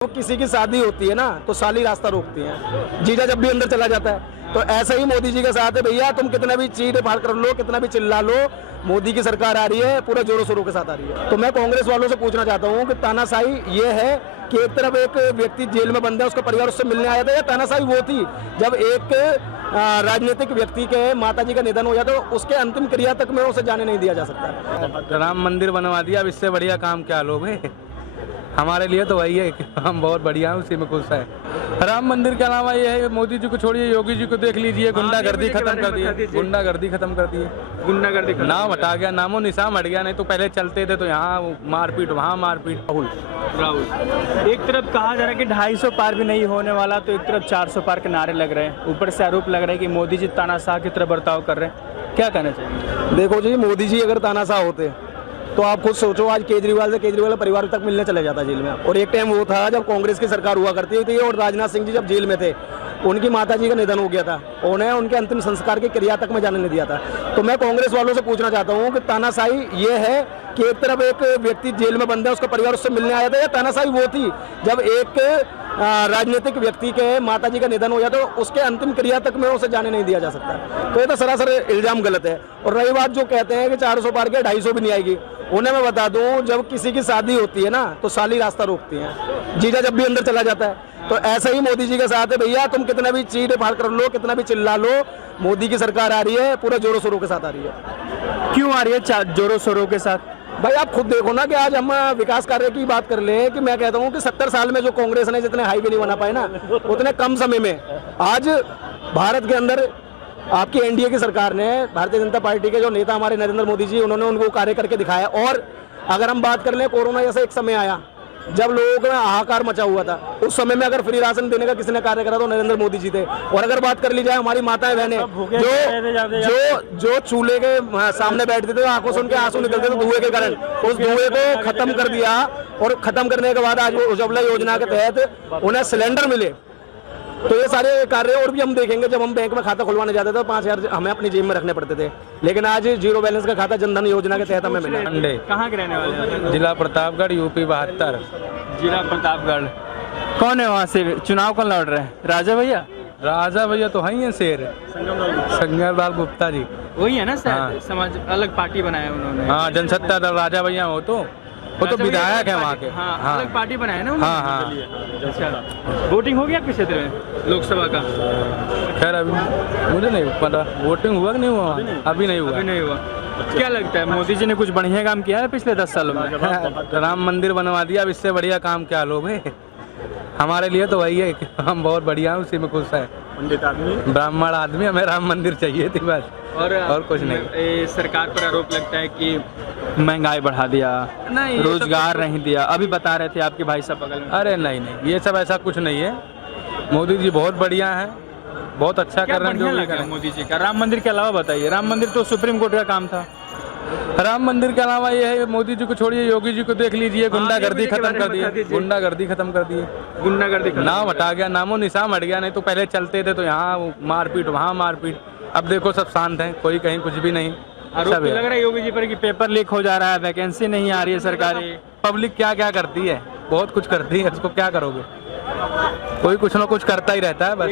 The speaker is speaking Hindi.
तो किसी की शादी होती है ना तो साली रास्ता रोकती है, जीजा जब भी अंदर चला जाता है। तो ऐसा ही मोदी जी के साथ है भैया, तुम कितना भी चीट फाड़ कर लो, कितना भी चिल्ला लो, मोदी की सरकार आ रही है, पूरा जोरों शोरों के साथ आ रही है। तो मैं कांग्रेस वालों से पूछना चाहता हूँ कि तानाशाही ये है कि एक तरफ एक व्यक्ति जेल में बंद है, उसका परिवार उससे मिलने आया था, या तानाशाही वो थी जब एक राजनीतिक व्यक्ति के माता जी का निधन हो जाता तो उसके अंतिम क्रिया तक में उसे जाने नहीं दिया जा सकता। राम मंदिर बनवा दिया, अब इससे बढ़िया काम क्या लोगे। हमारे लिए तो वही है कि हम बहुत बढ़िया हैं, उसी में खुश है। राम मंदिर के अलावा ये है, मोदी जी को छोड़िए, योगी जी को देख लीजिए, गुंडागर्दी खत्म कर दी, गुंडागर्दी खत्म कर दी, गुंडागर्दी नाम हटा गया, नामो निशान हट गया। नहीं तो पहले चलते थे तो यहाँ मारपीट वहाँ मारपीट। राहुल एक तरफ कहा जा रहा है कि 250 पार भी नहीं होने वाला, तो एक तरफ 400 पार के नारे लग रहे हैं, ऊपर से आरोप लग रहा है कि मोदी जी तानाशाह की तरह बर्ताव कर रहे हैं। क्या कहना चाहिए? देखो जी, मोदी जी अगर तानाशाह होते तो आप खुद सोचो, आज केजरीवाल परिवार तक मिलने चले जाता जेल में। और एक टाइम वो था जब कांग्रेस की सरकार हुआ करती थी और राजनाथ सिंह जी जब जेल में थे, उनकी माताजी का निधन हो गया था, उन्हें उनके अंतिम संस्कार की क्रिया तक में जाने नहीं दिया था। तो मैं कांग्रेस वालों से पूछना चाहता हूं कि तानाशाही ये है कि एक तरफ एक व्यक्ति जेल में बंद है, उसका परिवार उससे मिलने आया था, या तानाशाही वो थी जब एक राजनीतिक व्यक्ति के माताजी का निधन हो जाता तो उसके अंतिम क्रिया तक में उसे जाने नहीं दिया जा सकता। तो ये तो सरासर इल्जाम गलत है। और रही बात जो कहते हैं कि 400 पार के 250 भी नहीं आएगी, उन्हें मैं बता दूं, जब किसी की शादी होती है ना तो साली रास्ता रोकती है, जीजा जब भी अंदर चला जाता है। तो ऐसा ही मोदी जी के साथ है भैया, तुम कितना भी चीट फाड़ कर लो, कितना भी चिल्ला लो, मोदी की सरकार आ रही है, पूरा जोरों शोरों के साथ आ रही है। क्यों आ रही है जोरों शोरों के साथ? भाई आप खुद देखो ना कि आज हम विकास कार्य की बात कर ले कि मैं कहता हूँ कि 70 साल में जो कांग्रेस ने जितने हाईवे नहीं बना पाए ना, उतने कम समय में आज भारत के अंदर आपकी एनडीए की सरकार ने, भारतीय जनता पार्टी के जो नेता हमारे नरेंद्र मोदी जी, उन्होंने उनको कार्य करके दिखाया। और अगर हम बात कर लें, कोरोना जैसा एक समय आया जब लोगों का हाहाकार मचा हुआ था, उस समय में अगर फ्री राशन देने का किसी ने कार्य करा तो नरेंद्र मोदी जी थे। और अगर बात कर ली जाए हमारी माताएं बहनें जो चूल्हे के सामने बैठते थे, आंखों से उनके आंसू निकलते थे धुएं के कारण, उस धुएं को खत्म कर दिया। और खत्म करने के बाद आज वो उज्ज्वला योजना के तहत उन्हें सिलेंडर मिले। तो ये सारे कार्य और भी हम देखेंगे। जब हम बैंक में खाता खुलवाने जाते थे तो 5,000 हमें अपनी जेब में रखने पड़ते थे, लेकिन आज जीरो बैलेंस का खाता जनधन योजना के तहत हमें मिला। कहाँ के रहने वाले हैं? जिला प्रतापगढ़, यूपी 72। जिला प्रतापगढ़। कौन है वहाँ से? चुनाव कौन लड़ रहे हैं? राजा भैया? राजा भैया तो है ही शेर, संगम लाल गुप्ता जी। वही है ना सर? हाँ। समाज अलग पार्टी बनाया उन्होंने। हाँ, जनसत्ता दल राजा भैया हो तो वो तो विधायक है वहाँ के। हाँ, अलग पार्टी बनाया ना उन्होंने। हाँ। अच्छा, वोटिंग हो गया आपके क्षेत्र में लोकसभा का? खैर अभी मुझे नहीं पता वोटिंग हुआ कि नहीं हुआ, अभी नहीं हुआ। अभी नहीं हुआ। क्या लगता है, मोदी जी ने कुछ बढ़िया काम किया है पिछले 10 सालों में? राम मंदिर बनवा दिया, अब इससे बढ़िया काम क्या लोगे। हमारे लिए तो वही है कि हम बहुत बढ़िया हैं, उसी में खुश है। पंडित आदमी, ब्राह्मण आदमी, हमें राम मंदिर चाहिए थी बस, और कुछ नहीं। सरकार पर आरोप लगता है कि महंगाई बढ़ा दिया, नहीं, रोजगार नहीं दिया। अभी बता रहे थे आपके भाई साहब बगल में। अरे नहीं, ये सब ऐसा कुछ नहीं है। मोदी जी बहुत बढ़िया है, बहुत अच्छा कर रहे हैं जो भी कर रहे हैं। मोदी जी का राम मंदिर के अलावा बताइए। राम मंदिर तो सुप्रीम कोर्ट का काम था। राम मंदिर के अलावा ये है, मोदी जी को छोड़िए, योगी जी को देख लीजिए, गुंडागर्दी खत्म कर दी, गुंडागर्दी खत्म कर दी, गुंडागर्दी नाम हटा गया, नामो निशान हट गया। नहीं तो पहले चलते थे तो यहाँ मारपीट वहाँ मारपीट। अब देखो सब शांत है, कोई कहीं कुछ भी नहीं। आरोप तो लग रहा है योगी जी पर कि पेपर लीक हो जा रहा है, वैकेंसी नहीं आ रही है सरकारी। पब्लिक क्या क्या करती है, बहुत कुछ करती है, उसको क्या करोगे। कोई कुछ ना कुछ करता ही रहता है बस।